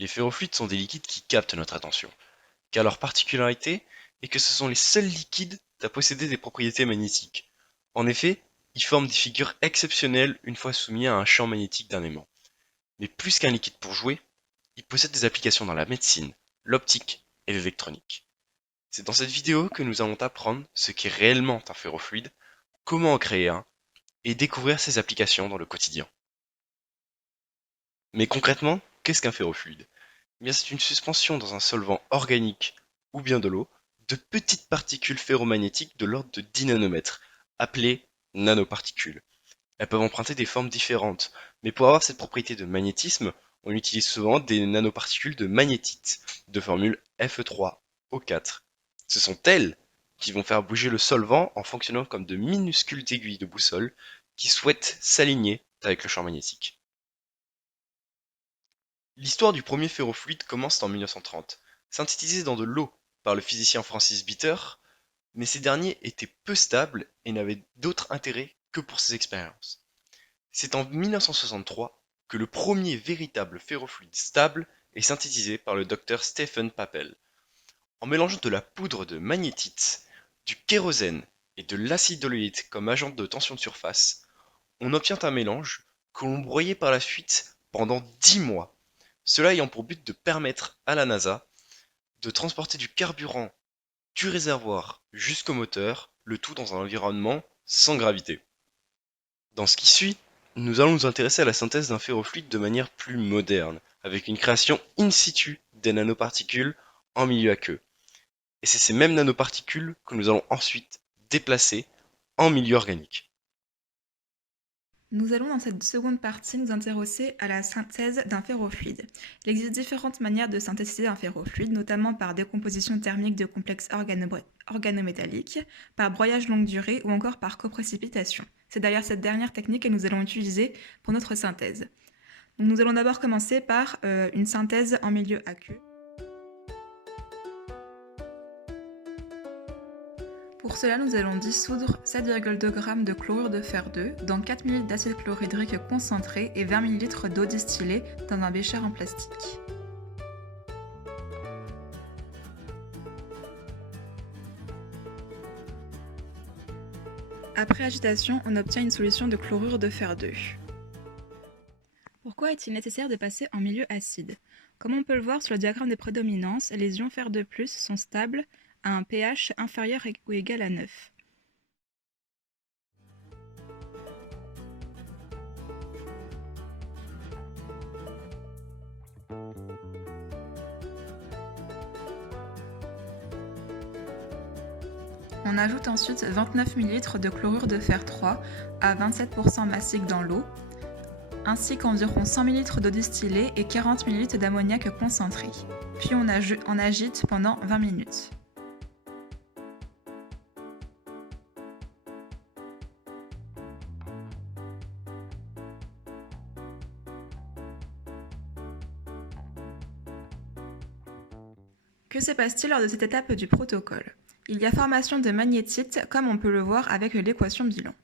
Les ferrofluides sont des liquides qui captent notre attention, car leur particularité est que ce sont les seuls liquides à posséder des propriétés magnétiques. En effet, ils forment des figures exceptionnelles une fois soumis à un champ magnétique d'un aimant. Mais plus qu'un liquide pour jouer, ils possèdent des applications dans la médecine, l'optique et l'électronique. C'est dans cette vidéo que nous allons apprendre ce qu'est réellement un ferrofluide, comment en créer un, et découvrir ses applications dans le quotidien. Mais concrètement, qu'est-ce qu'un ferrofluide? Eh bien, c'est une suspension dans un solvant organique ou bien de l'eau de petites particules ferromagnétiques de l'ordre de 10 nanomètres, appelées nanoparticules. Elles peuvent emprunter des formes différentes, mais pour avoir cette propriété de magnétisme, on utilise souvent des nanoparticules de magnétite, de formule Fe3O4. Ce sont elles qui vont faire bouger le solvant en fonctionnant comme de minuscules aiguilles de boussole qui souhaitent s'aligner avec le champ magnétique. L'histoire du premier ferrofluide commence en 1930, synthétisé dans de l'eau par le physicien Francis Bitter, mais ces derniers étaient peu stables et n'avaient d'autre intérêt que pour ces expériences. C'est en 1963 que le premier véritable ferrofluide stable est synthétisé par le docteur Stephen Papel. En mélangeant de la poudre de magnétite, du kérosène et de l'acide oléique comme agent de tension de surface, on obtient un mélange que l'on broyait par la suite pendant 10 mois. Cela ayant pour but de permettre à la NASA de transporter du carburant du réservoir jusqu'au moteur, le tout dans un environnement sans gravité. Dans ce qui suit, nous allons nous intéresser à la synthèse d'un ferrofluide de manière plus moderne, avec une création in situ des nanoparticules en milieu aqueux. Et c'est ces mêmes nanoparticules que nous allons ensuite déplacer en milieu organique. Nous allons dans cette seconde partie nous intéresser à la synthèse d'un ferrofluide. Il existe différentes manières de synthétiser un ferrofluide, notamment par décomposition thermique de complexes organométalliques, par broyage longue durée ou encore par coprécipitation. C'est d'ailleurs cette dernière technique que nous allons utiliser pour notre synthèse. Donc nous allons d'abord commencer par une synthèse en milieu aqueux. Pour cela, nous allons dissoudre 7,2 g de chlorure de fer 2 dans 4 ml d'acide chlorhydrique concentré et 20 ml d'eau distillée dans un bécher en plastique. Après agitation, on obtient une solution de chlorure de fer 2. Pourquoi est-il nécessaire de passer en milieu acide? Comme on peut le voir sur le diagramme de prédominance, les ions fer 2+, sont stables à un pH inférieur ou égal à 9. On ajoute ensuite 29 ml de chlorure de fer 3 à 27% massique dans l'eau, ainsi qu'environ 100 ml d'eau distillée et 40 ml d'ammoniac concentré. Puis on agite pendant 20 minutes. Que se passe-t-il lors de cette étape du protocole? Il y a formation de magnétite, comme on peut le voir avec l'équation bilan.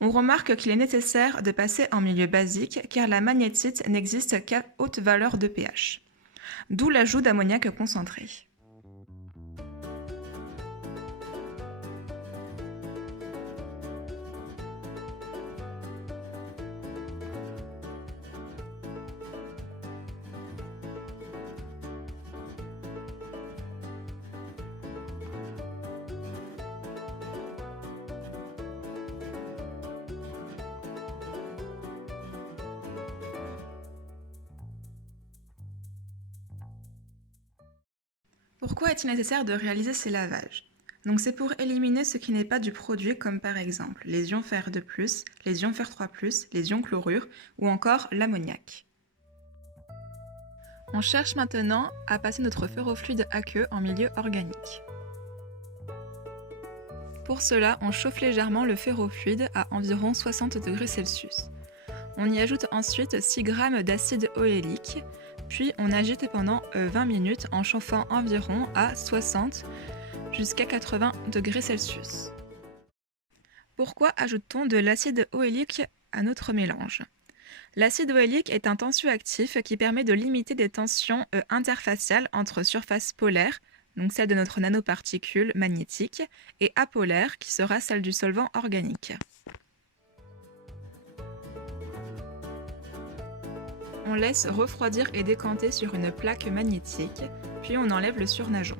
On remarque qu'il est nécessaire de passer en milieu basique car la magnétite n'existe qu'à haute valeur de pH. D'où l'ajout d'ammoniac concentré. Pourquoi est-il nécessaire de réaliser ces lavages? Donc c'est pour éliminer ce qui n'est pas du produit, comme par exemple les ions fer 2+, les ions fer 3+, les ions chlorure ou encore l'ammoniac. On cherche maintenant à passer notre ferrofluide aqueux en milieu organique. Pour cela, on chauffe légèrement le ferrofluide à environ 60 degrés Celsius. On y ajoute ensuite 6 g d'acide oléique, puis on agite pendant 20 minutes en chauffant environ à 60 jusqu'à 80 degrés Celsius. Pourquoi ajoute-t-on de l'acide oléique à notre mélange? L'acide oïlique est un tensioactif qui permet de limiter des tensions interfaciales entre surfaces polaires, donc celle de notre nanoparticule magnétique, et apolaire, qui sera celle du solvant organique. On laisse refroidir et décanter sur une plaque magnétique, puis on enlève le surnageant.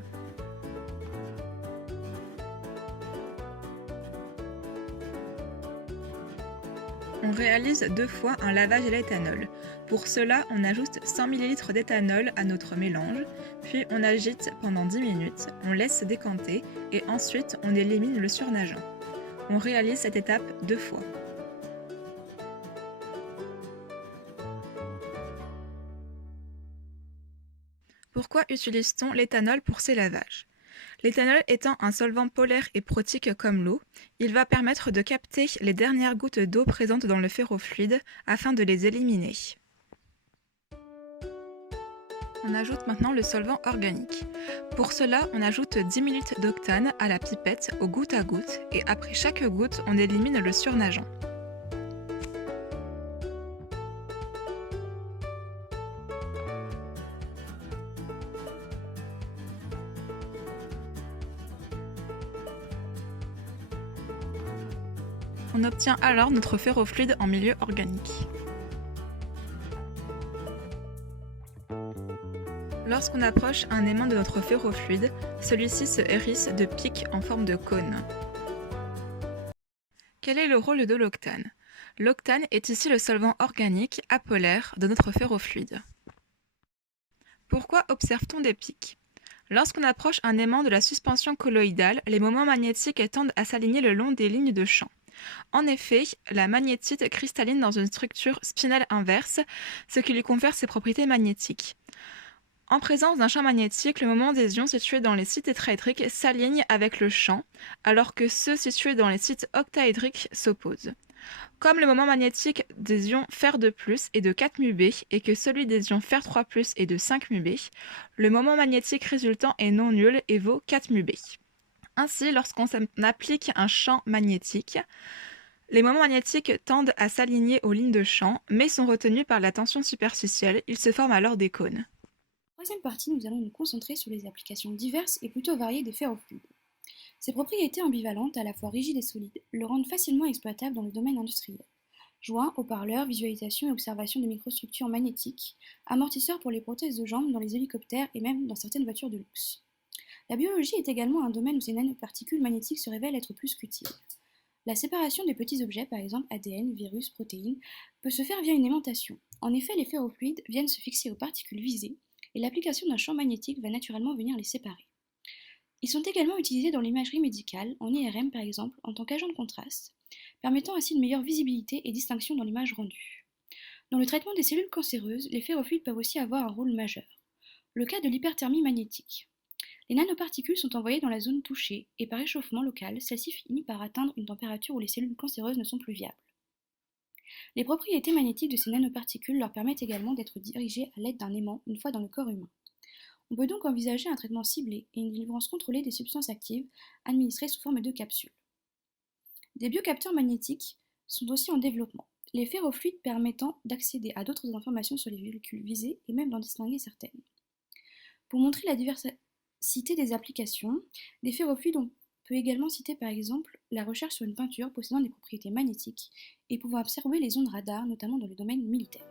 On réalise 2 fois un lavage à l'éthanol. Pour cela, on ajoute 100 ml d'éthanol à notre mélange, puis on agite pendant 10 minutes, on laisse décanter et ensuite on élimine le surnageant. On réalise cette étape 2 fois. Pourquoi utilise-t-on l'éthanol pour ces lavages? L'éthanol étant un solvant polaire et protique comme l'eau, il va permettre de capter les dernières gouttes d'eau présentes dans le ferrofluide afin de les éliminer. On ajoute maintenant le solvant organique. Pour cela, on ajoute 10 ml d'octane à la pipette au goutte à goutte et après chaque goutte, on élimine le surnageant. On obtient alors notre ferrofluide en milieu organique. Lorsqu'on approche un aimant de notre ferrofluide, celui-ci se hérisse de pics en forme de cône. Quel est le rôle de l'octane? L'octane est ici le solvant organique apolaire de notre ferrofluide. Pourquoi observe-t-on des pics? Lorsqu'on approche un aimant de la suspension colloïdale, les moments magnétiques tendent à s'aligner le long des lignes de champ. En effet, la magnétite cristalline dans une structure spinelle inverse, ce qui lui confère ses propriétés magnétiques. En présence d'un champ magnétique, le moment des ions situés dans les sites tétraédriques s'aligne avec le champ, alors que ceux situés dans les sites octaédriques s'opposent. Comme le moment magnétique des ions Fer 2+ est de 4 μb et que celui des ions Fer 3+ est de 5 μb, le moment magnétique résultant est non nul et vaut 4 μb. Ainsi, lorsqu'on applique un champ magnétique, les moments magnétiques tendent à s'aligner aux lignes de champ, mais sont retenus par la tension superficielle, ils se forment alors des cônes. Troisième partie, nous allons nous concentrer sur les applications diverses et plutôt variées des ferrofluides. Ces propriétés ambivalentes, à la fois rigides et solides, le rendent facilement exploitable dans le domaine industriel. Joints, haut-parleurs, visualisation et observation de microstructures magnétiques, amortisseurs pour les prothèses de jambes dans les hélicoptères et même dans certaines voitures de luxe. La biologie est également un domaine où ces nanoparticules magnétiques se révèlent être plus qu'utiles. La séparation des petits objets, par exemple ADN, virus, protéines, peut se faire via une aimantation. En effet, les ferrofluides viennent se fixer aux particules visées et l'application d'un champ magnétique va naturellement venir les séparer. Ils sont également utilisés dans l'imagerie médicale, en IRM par exemple, en tant qu'agent de contraste, permettant ainsi une meilleure visibilité et distinction dans l'image rendue. Dans le traitement des cellules cancéreuses, les ferrofluides peuvent aussi avoir un rôle majeur. Le cas de l'hyperthermie magnétique. Les nanoparticules sont envoyées dans la zone touchée et par réchauffement local, celle-ci finit par atteindre une température où les cellules cancéreuses ne sont plus viables. Les propriétés magnétiques de ces nanoparticules leur permettent également d'être dirigées à l'aide d'un aimant une fois dans le corps humain. On peut donc envisager un traitement ciblé et une délivrance contrôlée des substances actives administrées sous forme de capsules. Des biocapteurs magnétiques sont aussi en développement, les ferrofluides permettant d'accéder à d'autres informations sur les molécules visées et même d'en distinguer certaines. Pour montrer la diversité des applications, des ferrofluides, on peut également citer par exemple la recherche sur une peinture possédant des propriétés magnétiques et pouvant absorber les ondes radar, notamment dans le domaine militaire.